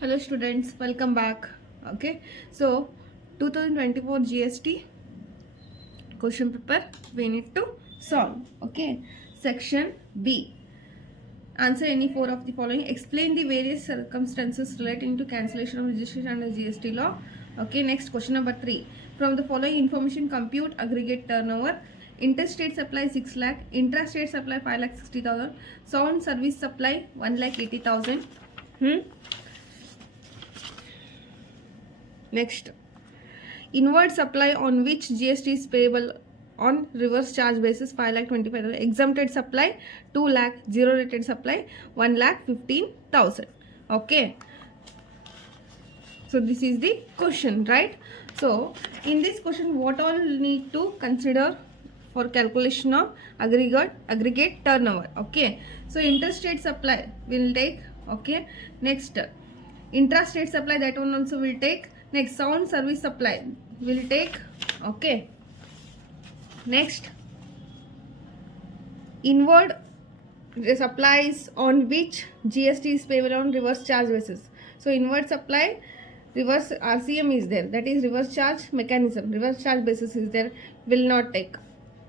Hello students, welcome back. Okay, so 2024 GST question paper we need to solve. Okay, section B. Answer any four of the following. Explain the various circumstances relating to cancellation of registration under GST law. Okay, next question number 3. From the following information, compute aggregate turnover. Interstate supply 6 lakh, intrastate supply 5 lakh 60,000, sound service supply 1 lakh 80,000. Next, inward supply on which GST is payable on reverse charge basis 5 lakh 25,000, exempted supply 2 lakh, zero rated supply 1 lakh 15,000. Okay, so this is the question, right? So in this question, what all need to consider for calculation of aggregate turnover? Okay, so interstate supply will take. Okay, next intrastate supply, that one also will take. Next, sound service supply will take. Okay, next, inward supplies on which GST is payable on reverse charge basis. So inward supply, reverse RCM is there, that is reverse charge mechanism, reverse charge basis is there, will not take.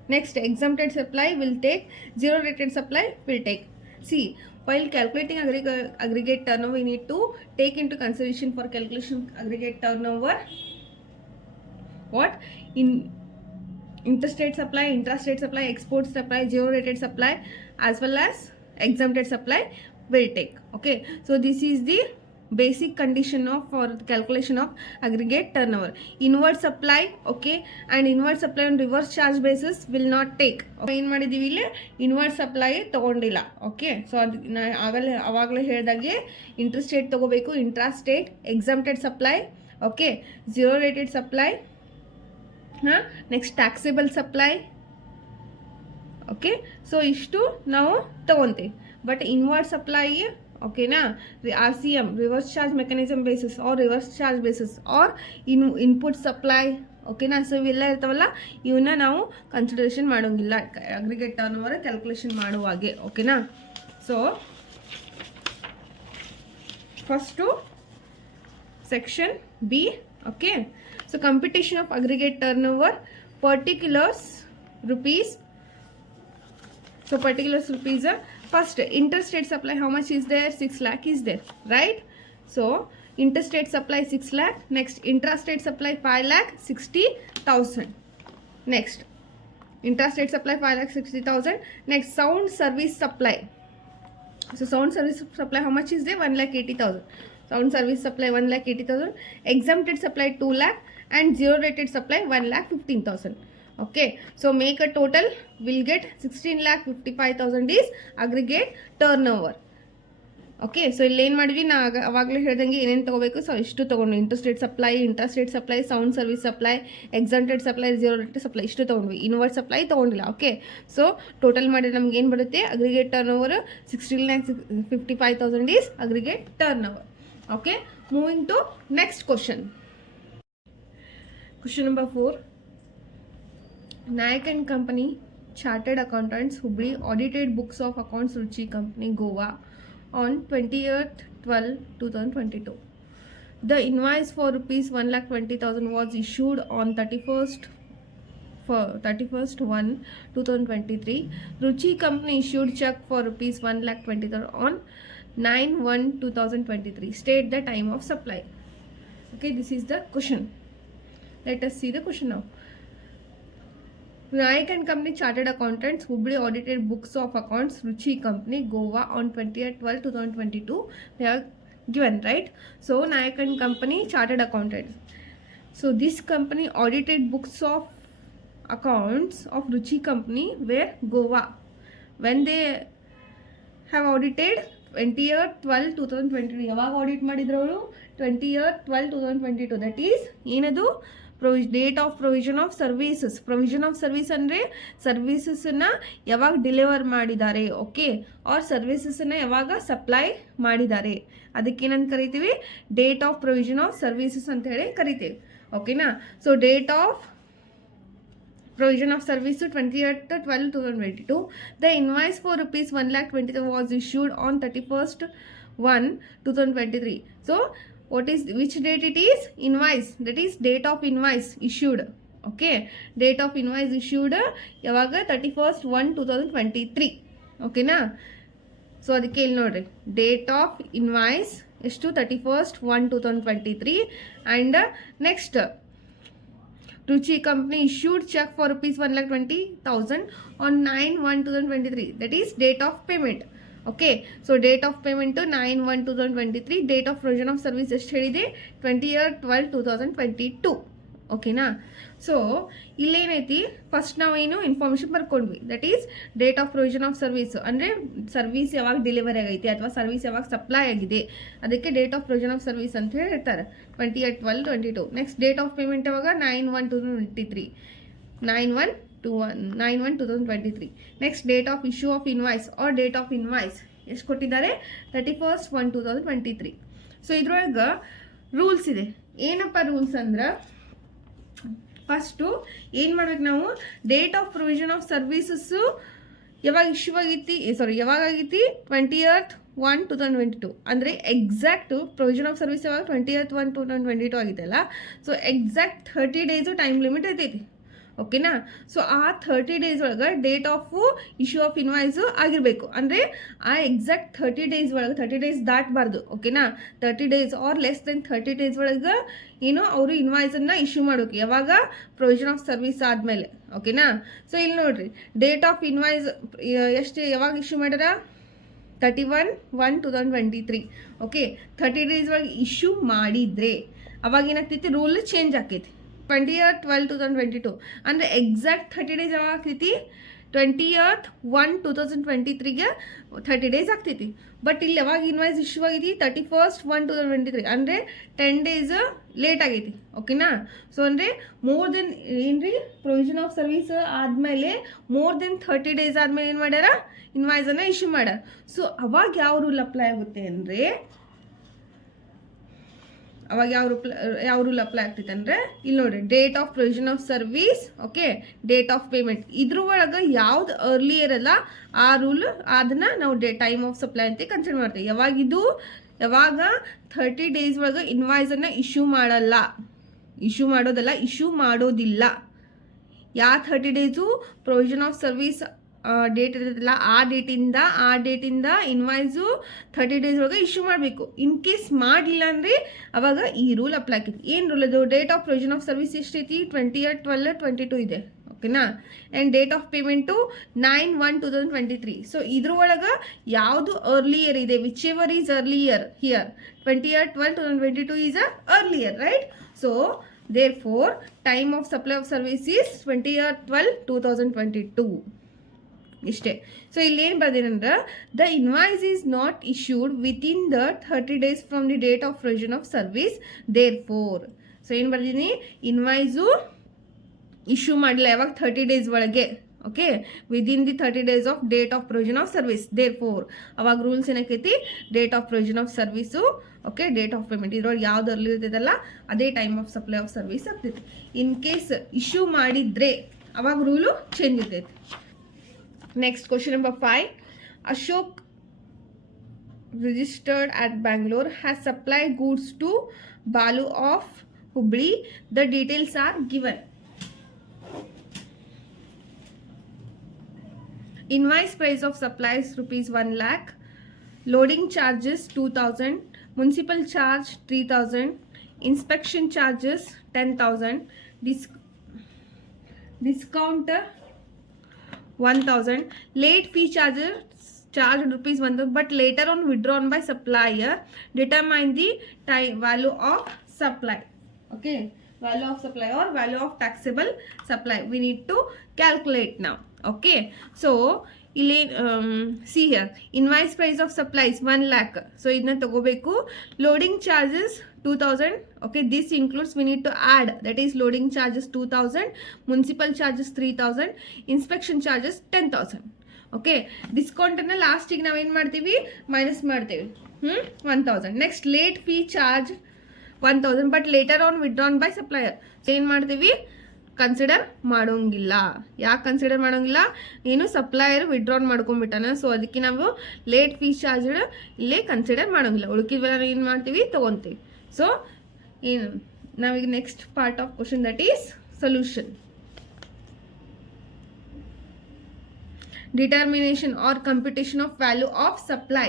Next, exempted supply will take, zero rated supply will take. See, while calculating aggregate turnover, we need to take into consideration for calculation aggregate turnover what? In interstate supply, intrastate supply, export supply, zero rated supply as well as exempted supply will take. Okay, so this is the basic condition of for calculation of aggregate turnover. Inward supply, okay, and inward supply on reverse charge basis will not take. Okay, ಏನು ಮಾಡಿದೀವಿ ಇಲ್ಲಿ inward supply ತಗೊಂಡಿಲ್ಲ. Okay, so ಅದು ಅವಾಗಲೇ ಹೇಳಿದಾಗೆ interstate ತಗೋಬೇಕು, intrastate, exempted supply, okay, zero rated supply, next taxable supply. Okay, so ಇಷ್ಟು ನಾವು ತಗೊಂತೀವಿ. ಬಟ್ ಇನ್ವರ್ಡ್ ಸಪ್ಲೈ, ಓಕೆನಾ, RCM reverse charge mechanism basis or reverse charge basis or input supply, ಓಕೆನಾ, ಸೊ ಇವೆಲ್ಲ ಇರ್ತಾವಲ್ಲ, ಇವನ್ನ ನಾವು ಕನ್ಸಿಡರೇಷನ್ ಮಾಡೋಂಗಿಲ್ಲ ಅಗ್ರಿಗೇಟ್ ಟರ್ನ್ಓವರ್ ಕ್ಯಾಲ್ಕುಲೇಷನ್ ಮಾಡುವಾಗೆ. ಓಕೆನಾ, so first section B. Okay, so computation of aggregate turnover, particulars rupees. So particulars rupees are first interstate supply, how much is there? 6 lakh is there, right? So interstate supply 6 lakh. Next, intrastate supply 5 lakh 60,000. Next, intrastate supply 5 lakh 60,000. Next, sound service supply. So sound service supply, how much is there? 1 lakh 80,000. Sound service supply 1 lakh 80,000. Exempted supply 2 lakh and zero rated supply 1 lakh 15,000. Okay, so make a total, will get 16 lakh 55,000 is aggregate turnover. Okay, so ಇಲ್ಲಿ ಏನು ಮಾಡಿದ್ವಿ, ನಾ ಅವಾಗಲೇ ಹೇಳ್ದಂಗೆ ಏನೇನು ತೊಗೋಬೇಕು, so ಇಷ್ಟು ತೊಗೊಂಡು interstate supply, sound service supply, exempted supply, zero rated supply ಇಷ್ಟು ತೊಗೊಂಡ್ವಿ, ಇನ್ವರ್ಡ್ ಸಪ್ಲೈ ತೊಗೊಂಡಿಲ್ಲ. ಓಕೆ, ಸೊ ಟೋಟಲ್ ಮಾಡಿದ್ರೆ ನಮ್ಗೆ ಏನು ಬರುತ್ತೆ, aggregate turnover 16 lakh 55,000 is aggregate turnover. Okay, moving to next question. Question number 4. Nayak and Company Chartered Accountants Hubli audited books of accounts Ruchi Company Goa on 20th 12 2022. The invoice for rupees 1,20,000 was issued on 31st 1 2023. Ruchi Company issued check for rupees 1,20,000 on 9/1 2023. State the time of supply. Okay, this is the question. Let us see the question now. Nayak and Company Chartered Accountants Hubli audited books of accounts Ruchi Company Goa on 20th 12 2022. They are given, right? So Nayak and Company Chartered Accountants. So this company audited books of accounts of Ruchi Company where Goa. When they have audited 20th 12 2022. ಯಾವಾಗ audit ಮಾಡಿದ್ರು ಅವರು? 20th 12 2022. That is ಏನದು, date of provision of services. Provision of service ಅಂದರೆ ಸರ್ವೀಸಸ್ಸನ್ನು ಯಾವಾಗ deliver ಮಾಡಿದ್ದಾರೆ, okay, R ಸರ್ವೀಸಸ್ಸನ್ನು ಯಾವಾಗ supply ಮಾಡಿದ್ದಾರೆ, ಅದಕ್ಕೇನಂತ ಕರಿತೀವಿ, date of provision of services ಅಂತ ಹೇಳಿ ಕರಿತೀವಿ. ಓಕೆನಾ, so date of provision of service to 20th 12 2022. The invoice for rupees 1,20,000 was issued on 31st 1/2023. So what is, which date it is? Invoice, that is date of invoice issued. Okay, date of invoice issued ಯಾವಾಗ 31st 1/2023. ಓಕೆನಾ. So ಅದಕ್ಕೆ ಇಲ್ಲಿ ನೋಡ್ರಿ, date of invoice ಎಷ್ಟು 31st 1/2023. And next Ruchi company issued check for rupees 1,20,000 on 9/1/2023. That is date of payment. Okay, so date of payment to 9/1/2023. Date of provision of service ಎಷ್ಟು ಹೇಳಿದೆ? 20/12/2022. ಓಕೆನಾ. So ಇಲ್ಲೇನೈತಿ, first ನಾವೇನು information ಬರ್ಕೊಂಡ್ವಿ, that is date of provision of service, ಅಂದರೆ service ಯಾವಾಗ delivery ಆಗೈತಿ ಅಥವಾ ಸರ್ವಿಸ್ ಯಾವಾಗ ಸಪ್ಲೈ ಆಗಿದೆ, ಅದಕ್ಕೆ date of provision of service ಅಂತ ಹೇಳಿರ್ತಾರೆ, 20/12/22. ನೆಕ್ಸ್ಟ್ ಡೇಟ್ ಆಫ್ ಪೇಮೆಂಟ್ ಯಾವಾಗ? 9/1/2023, 9/1/2023. Next date of issue of invoice or date of invoice ಎಷ್ಟು ಕೊಟ್ಟಿದ್ದಾರೆ? 31st 1/2023. ಸೊ ಇದ್ರೊಳಗೆ ರೂಲ್ಸ್ ಇದೆ. ಏನಪ್ಪ ರೂಲ್ಸ್ ಅಂದ್ರೆ, ಫಸ್ಟು ಏನು ಮಾಡ್ಬೇಕು ನಾವು, date of provision of services ಯಾವಾಗ ಇಶ್ಯೂ ಆಗೈತಿ, ಯಾವಾಗ ಆಗೈತಿ? 20th 1/2022. ಅಂದರೆ ಎಕ್ಸಾಕ್ಟು ಪ್ರೊವಿಷನ್ ಆಫ್ ಸರ್ವಿಸ್ ಯಾವಾಗ 20th 1/2022 ಆಗಿದೆ ಅಲ್ಲ. So exact 30 days time limit ಇರ್ತೈತಿ. ಓಕೆನಾ. ಸೊ ಆ 30 ಡೇಸ್ ಒಳಗೆ date of issue of invoice ಆಗಿರಬೇಕು. ಅಂದರೆ ಆ ಎಕ್ಸಾಕ್ಟ್ 30 ಡೇಸ್ ಒಳಗೆ, 30 ಡೇಸ್ ದಾಟಬಾರ್ದು. ಓಕೆನಾ. 30 days or less than 30 days ಒಳಗೆ ಏನು ಅವರು ಇನ್ವಾಯ್ಸನ್ನು ಇಶ್ಯೂ ಮಾಡೋಕೆ, ಯಾವಾಗ? ಪ್ರೊವಿಷನ್ ಆಫ್ ಸರ್ವಿಸ್ ಆದಮೇಲೆ. ಓಕೆನಾ. ಸೊ ಇಲ್ಲಿ ನೋಡಿರಿ, ಡೇಟ್ ಆಫ್ ಇನ್ವಾಯ್ಸ್ ಎಷ್ಟು ಯಾವಾಗ ಇಶ್ಯೂ ಮಾಡ್ಯಾರ? 31/1/2023. ಓಕೆ, 30 ಡೇಸ್ ಒಳಗೆ ಇಶ್ಯೂ ಮಾಡಿದರೆ ಅವಾಗ ಏನಾಗ್ತೈತಿ? ರೂಲ್ ಚೇಂಜ್ ಆಕೈತಿ. 20/12/2022 ಅಂದರೆ ಎಕ್ಸಾಕ್ಟ್ 30 ಡೇಸ್ ಯಾವಾಗ ಆಗ್ತೈತಿ? 20th 1/2023ಗೆ 30 ಡೇಸ್ ಆಗ್ತೈತಿ. ಬಟ್ ಇಲ್ಲಿ ಯಾವಾಗ ಇನ್ವಾಯ್ಸ್ ಇಶ್ಯೂ ಆಗೈತಿ? 31st 1/2023, ಅಂದರೆ 10 ಡೇಸ್ ಲೇಟ್ ಆಗೈತಿ. ಓಕೆನಾ. ಸೊ ಅಂದರೆ ಮೋರ್ ದೆನ್ ಏನ್ರಿ, ಪ್ರೊವಿಷನ್ ಆಫ್ ಸರ್ವಿಸ್ ಆದಮೇಲೆ ಮೋರ್ ದೆನ್ 30 ಡೇಸ್ ಆದಮೇಲೆ ಏನು ಮಾಡ್ಯಾರ? ಇನ್ವಾಯ್ಸನ್ನು ಇಶ್ಯೂ ಮಾಡ್ಯಾರ. ಸೊ ಅವಾಗ ಯಾವ ರೂಲ್ ಅಪ್ಲೈ ಆಗುತ್ತೆ ಅಂದರೆ, ಅವಾಗ ಯಾವ ರೂಲ್ ಅಪ್ಲೈ ಆಗ್ತೈತೆ ಅಂದರೆ, ಇಲ್ಲಿ ನೋಡಿ, date of provision of service, okay, date of payment, ಇದ್ರ ಒಳಗೆ ಯಾವ್ದು ಅರ್ಲಿಯರ್ ಅಲ್ಲ ಆ ರೂಲ್, ಅದನ್ನು ನಾವು ಟೈಮ್ ಆಫ್ ಸಪ್ಲೈ ಅಂತ ಕನ್ಸಿಡರ್ ಮಾಡ್ತೀವಿ. ಯಾವಾಗ 30 ಡೇಸ್ ಒಳಗೆ ಇನ್ವಾಯ್ಸನ್ನು ಇಶ್ಯೂ ಮಾಡೋದಿಲ್ಲ. ಯಾವ 30 days provision of service date ಇರ್ತೈತಲ್ಲ, ಆ ಡೇಟಿಂದ ಇನ್ವಾಯ್ಸು 30 ಡೇಸ್ ಒಳಗೆ ಇಶ್ಯೂ ಮಾಡಬೇಕು. ಇನ್ ಕೇಸ್ ಮಾಡಲಿಲ್ಲ ಅಂದರೆ ಅವಾಗ ಈ ರೂಲ್ ಅಪ್ಲೈ ಆಗ್ತೈತಿ. ಏನು ರೂಲ್ ಅದು? Date of provision of service ಎಷ್ಟೈತಿ? 20/12/22 ಇದೆ. ಓಕೆನಾ. And date of payment 9/1/2023. So ಇದ್ರೊಳಗೆ ಯಾವುದು ಅರ್ಲಿಯರ್ ಇದೆ, which ever is earlier here, 20/12/2022 is earlier, right? So therefore time of supply of service is 20/12/2022. ಇಷ್ಟೇ. ಸೊ ಇಲ್ಲೇನು ಬರ್ದೇನಂದ್ರೆ, the invoice is not issued within the 30 days from the date of provision of service, therefore. So ಏನು ಬರ್ದೀನಿ? Invoice issue ಮಾಡಿಲ್ಲ ಯಾವಾಗ? 30 days ಒಳಗೆ. Okay, within the 30 days of date of provision of service, therefore. ಅವಾಗ rules ಏನಕ್ಕೈತಿ? Date of provision of service, okay, date of payment, ಇದ್ರೊಳಗೆ ಯಾವ್ದು early ಇರ್ತೈತಲ್ಲ ಅದೇ time of supply of service ಆಗ್ತೈತಿ. ಇನ್ ಕೇಸ್ ಇಶ್ಯೂ ಮಾಡಿದರೆ ಅವಾಗ rule change ಇರ್ತೈತಿ. Next, question number 5. Ashok, registered at Bangalore, has supplied goods to Balu of Hubli. The details are given. Invoice price of supplies rupees 1 lakh. Loading charges 2,000. Municipal charge 3,000. Inspection charges 10,000. Discount 1,000. Late fee charged rupees 1,000, but later on withdrawn by supplier. Determine the value of supply. Okay, value of supply or value of taxable supply we need to calculate now. Okay, so see here, invoice price of supplies 1 lakh. So idna tagobeku. Loading charges 2,000. Okay, this includes, we need to add, that is loading charges 2,000, municipal charges 3,000, inspection charges 10,000. Okay, discount na last ಗೆ ನಾವು ಏನು ಮಾಡ್ತೀವಿ? Minus ಮಾಡ್ತೀವಿ. 1,000. Next late fee charge 1,000, but later on withdrawn by supplier. ಏನು ಮಾಡ್ತೀವಿ? Consider ಮಾಡೋಂಗಿಲ್ಲ. ಯಾಕೆ consider ಮಾಡೋಂಗಿಲ್ಲ? ಏನು ಸಪ್ಲೈಯರ್ ವಿಡ್ರಾನ್ ಮಾಡ್ಕೊಂಡ್ಬಿಟ್ಟಾನ, ಸೊ ಅದಕ್ಕೆ ನಾವು ಲೇಟ್ ಫೀಸ್ ಚಾರ್ಜ್ ಇಲ್ಲೇ ಕನ್ಸಿಡರ್ ಮಾಡೋಂಗಿಲ್ಲ. ಉಳ್ಕಿದ್ವೆಲ್ಲ ನಾವು ಏನು ಮಾಡ್ತೀವಿ, ತೊಗೊತೀವಿ. ಸೊ ಏನು ನಾವೀಗ next part of question, that is solution. Determination or computation of value of supply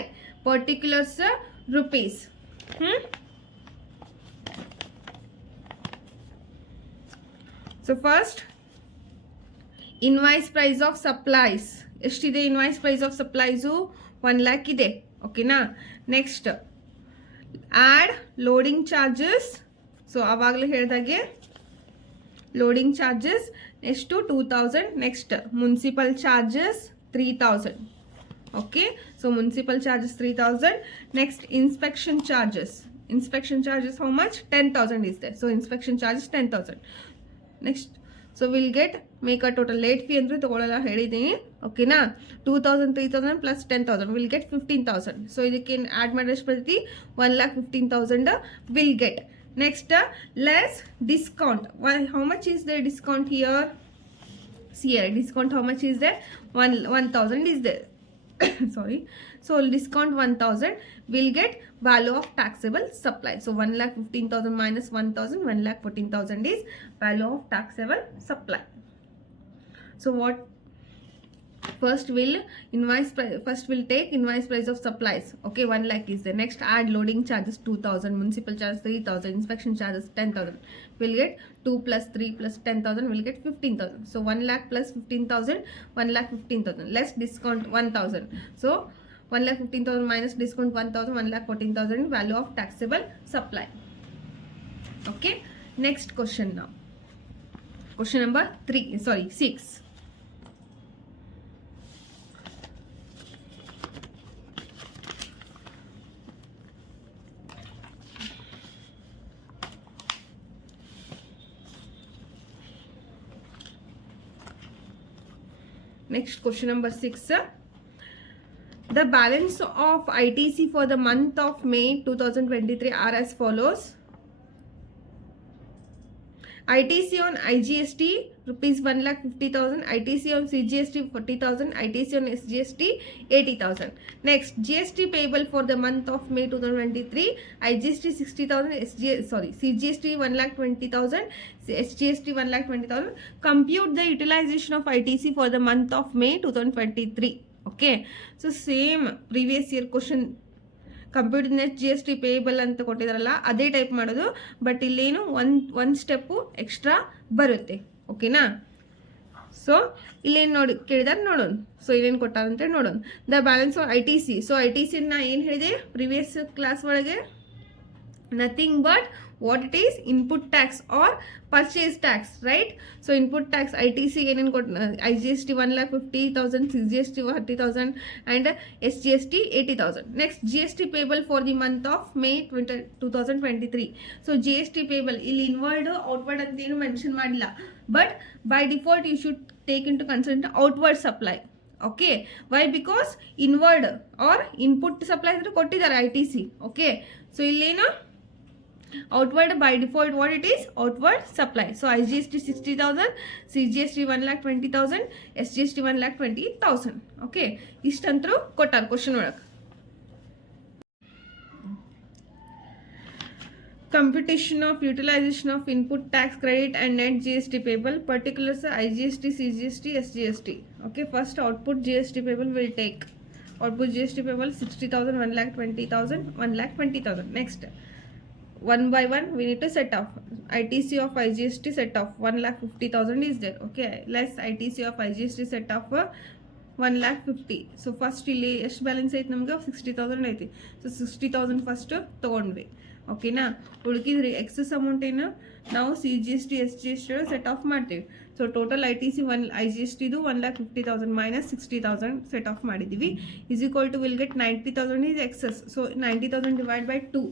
particulars rupees. So first, invoice price of supplies. ಎಷ್ಟಿದೆ invoice price of supplies? 1 lakh ಇದೆ. ಓಕೆನಾ? Next add loading charges. So ಆವಾಗಲೇ ಹೇಳಿದಾಗೆ loading charges ಎಷ್ಟು 2000. Next municipal charges 3000. Okay, so municipal charges 3000. Next, inspection charges. Inspection charges how much? 10,000 is there. So inspection charges 10,000. Next, so we'll get make a total late fee andre tagolala helidini. Okay na, 2000 3000 plus 10,000 we'll get 15,000. So idಕ್ಕೆ add ಮಾಡಿದ್ರೆ ಎಷ್ಟು ಬರುತ್ತೆ? 1,15,000 will get. Next, less discount. How much is the discount here? See here, discount how much is there? 1,000 is there. Sorry, so discount 1,000 will get value of taxable supply. So 1,15,000 minus 1,000, 1,14,000 is value of taxable supply. So what first will take invoice price of supplies. Okay, 1 lakh is there. Next, add loading charges 2,000, municipal charges 3,000, inspection charges 10,000. We'll get 2 plus 3 plus 10,000 will get 15,000. So 1 lakh plus 15,000, 1,15,000. Less discount 1,000. So 1,15,000 minus discount 1,000, 1,14,000 value of taxable supply. Okay, next question now. Question number 6. Next, question number 6. The balance of ITC for the month of May 2023 are as follows. ITC on IGST rupees 1,50,000, ITC on CGST 40,000, ITC on SGST 80,000. Next, GST payable for the month of May 2023, IGST 60,000, CGST 1,20,000, SGST 1,20,000. Compute the utilization of ITC for the month of May 2023. Okay, so same previous year question. Compute net G S T payable ಅಂತ ಕೊಟ್ಟಿದಾರಲ್ಲ ಅದೇ type ಮಾಡೋದು, but ಇಲ್ಲೇನು ಒಂದು step extra ಬರುತ್ತೆ. ಓಕೆನಾ? So ಇಲ್ಲೇನು ನೋಡಿ ಕೇಳಿದಾರೆ ನೋಡೋಣ. ಸೊ ಇಲ್ಲೇನು ಕೊಟ್ಟಾರಂತೇಳಿ ನೋಡೋಣ. The balance of ITC. So ITC ನಾ ಏನು ಹೇಳಿದೆ ಪ್ರಿವಿಯಸ್ ಕ್ಲಾಸ್ ಒಳಗೆ? Nothing but what it is, input tax or purchase tax, right? So input tax ITC ಏನೇನು ಕೊಟ್ಟು IGST 1,50,000, CGST 30,000 and SGST 80,000. Next, GST payable for the month of May 2023. So GST payable ಇಲ್ಲಿ inward outward ಅಂತ ಏನು mention ಮಾಡಿಲ್ಲ, but by default you should take in to consider outward supply. Okay, why? Because inward or input supply ಅಂದ್ರೆ ಕೊಟ್ಟಿದ್ದಾರೆ ITC. Okay, so ಇಲ್ಲೇನು outward by default what it is? Outward supply. So IGST 60,000, CGST 1,20,000, SGST 1,20,000. Okay, ಇಷ್ಟಂತರೂ ಕೊಟ್ಟಾರ question ಒಳಗೆ. Computation of utilization of input tax credit and net GST payable, particulars IGST, CGST, SGST. Okay, first output GST payable will take. Output GST payable 60,000, 1,20,000, 1,20,000. Next, one by one we need to set off. ITC of IGST set off 1,50,000 is there. Okay, less ITC of IGST set off 1,50,000. So first ಇಲ್ಲಿ ಎಷ್ಟು balance ಐತೆ ನಮ್ಗೆ? 60,000 ಐತಿ. So 60,000 first ತೊಗೊಂಡ್ವಿ. ಓಕೆನಾ? ಉಳ್ಕಿದ್ರಿ excess amount ಏನು ನಾವು CGST SGST set off ಮಾಡ್ತೀವಿ. ಸೊ ಟೋಟಲ್ ITC IGSTದು 1,50,000 ಮೈನಸ್ 60,000 ಸೆಟ್ ಆಫ್ ಮಾಡಿದ್ದೀವಿ. Is equal to will get 90,000 is excess. So 90,000 divide by 2.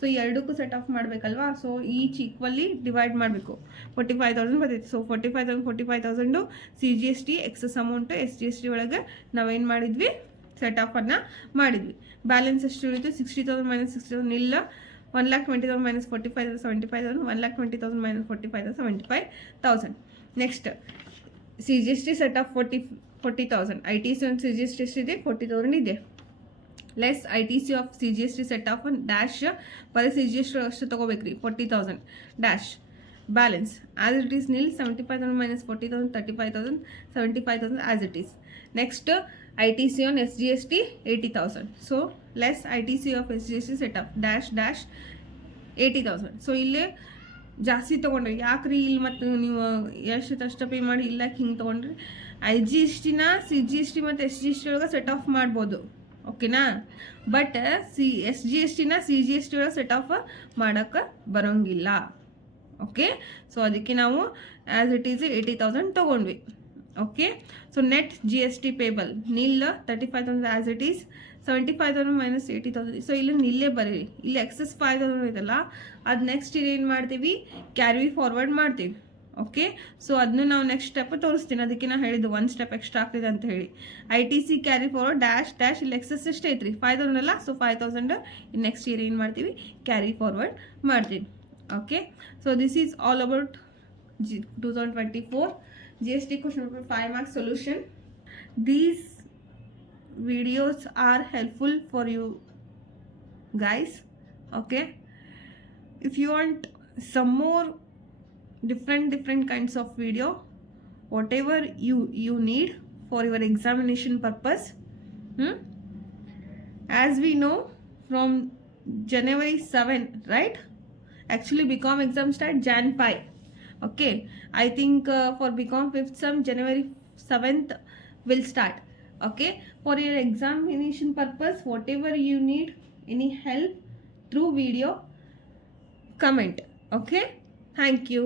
So ಎರಡಕ್ಕೂ ಸೆಟ್ ಆಫ್ ಮಾಡಬೇಕಲ್ವಾ? ಸೊ ಈಚ್ ಈಕ್ವಲಿ ಡಿವೈಡ್ ಮಾಡಬೇಕು. 45,000 ಬರ್ತೈತೆ. So 45,000 CGST excess amount SGST ಒಳಗೆ ನಾವೇನು ಮಾಡಿದ್ವಿ? ಸೆಟ್ ಆಫನ್ನು ಮಾಡಿದ್ವಿ. ಬ್ಯಾಲೆನ್ಸ್ ಎಷ್ಟು ಉಳಿತು? 60,000 ಮೈನಸ್ 60,000 ಇಲ್ಲ. 1,20,000 minus 45,000 75,000, 1,20,000 minus 45,000 75,000. Next, CGST set of 40,000. ITC on CGST ಇದೆ 40,000 ಇದೆ. Less ITC of CGST set off dash ಬರೀ CGST ಅಷ್ಟು ತೊಗೋಬೇಕ್ರಿ 40,000 dash balance as it is nil 75,000 minus 40,000 35,000 75,000 as it is. Next ITC on SGST 80,000. So less ITC of SGST set off dash dash 80,000. So ಇಲ್ಲೇ ಜಾಸ್ತಿ ತೊಗೊಂಡ್ರಿ ಯಾಕ್ರಿ ಇಲ್ಲಿ ಮತ್ತು ನೀವು ಎಷ್ಟು ಪೇ ಮಾಡಿ ಇಲ್ಲ ಹಿಂಗೆ ತೊಗೊಂಡ್ರಿ. IGSTನ CGST ಮತ್ತು SGST ಒಳಗೆ ಸೆಟ್ ಆಫ್ ಮಾಡ್ಬೋದು, ಓಕೆನಾ. ಬಟ್ SGSTನ CGST ಒಳಗೆ ಸೆಟ್ ಆಫ್ ಮಾಡೋಕ್ಕೆ ಬರೋಂಗಿಲ್ಲ, ಓಕೆ. ಸೊ ಅದಕ್ಕೆ ನಾವು ಆ್ಯಸ್ ಇಟ್ ಈಸ್ 80,000 ತೊಗೊಂಡ್ವಿ, okay. So net GST payable nil 35,000 as it is 75,000 minus 80,000. So ಇಲ್ಲಿ ನಿಲ್ಲೇ ಬರೀರಿ. ಇಲ್ಲಿ ಎಕ್ಸಸ್ 5,000 ಇದೆಲ್ಲ ಅದು ನೆಕ್ಸ್ಟ್ ಏನು ಮಾಡ್ತೀವಿ, ಕ್ಯಾರಿ ಫಾರ್ವರ್ಡ್ ಮಾಡ್ತೀವಿ, ಓಕೆ. ಸೊ ಅದನ್ನು ನಾವು ನೆಕ್ಸ್ಟ್ ಸ್ಟೆಪ್ ತೋರಿಸ್ತೀನಿ. ಅದಕ್ಕೆ ನಾನು ಹೇಳಿದ್ದು ಒಂದು ಸ್ಟೆಪ್ ಎಕ್ಸ್ಟ್ರಾ ಆಗ್ತಿದೆ ಅಂತ ಹೇಳಿ. ITC carry forward dash dash ಇಲ್ಲಿ ಎಕ್ಸಸ್ ಎಷ್ಟು ಐತ್ರಿ 5,000 ಅಲ್ಲ. ಸೊ 5,000 ಇನ್ನು ನೆಕ್ಸ್ಟ್ ಇಯರ್ ಏನು ಮಾಡ್ತೀವಿ, ಕ್ಯಾರಿ ಫಾರ್ವರ್ಡ್ ಮಾಡ್ತೀವಿ, okay. So this is all about 2024 GST question paper 5 marks solution. These videos are helpful for you guys, okay. If you want some more different kinds of video, whatever you need for your examination purpose, as we know from January 7, right? Actually BCom exam start Jan 5, okay. I think for BCom 5th sem January 7th will start, okay. For your examination purpose, whatever you need any help through video, comment, okay. Thank you.